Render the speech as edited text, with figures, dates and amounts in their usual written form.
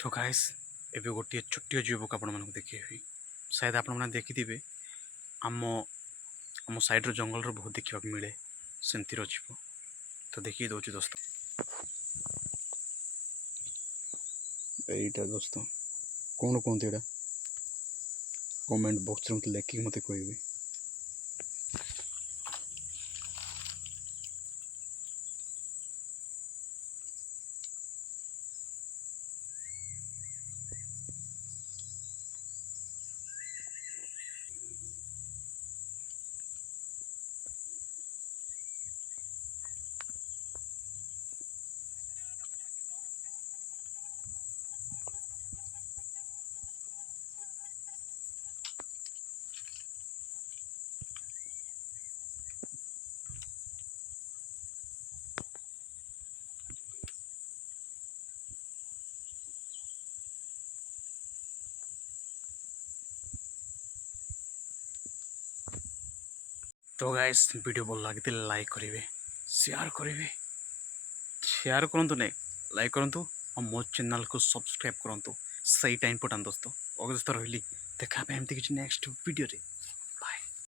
तो गाइस एबे गोटे छोटिया जीवक आपण मानक देखिए शायद आपण मैंने देखिथे आम आम साइड्र जंगल बहुत देखा मिले सेमतीर जीव तो देखिए दौर दोस्त यहीटा दोस्त कौन कहते यहाँ कमेंट बॉक्स में लिखिक मत कहे। तो गाइस वीडियो भल लगी लाइक करेंगे शेयर करूँ नहीं लाइक करूँ और मो चैनल को सब्सक्राइब करूँ सहीटा इंपोर्टाट दोस्त अगस्त रही देखा एमती किसी नेक्स्ट वीडियो रे।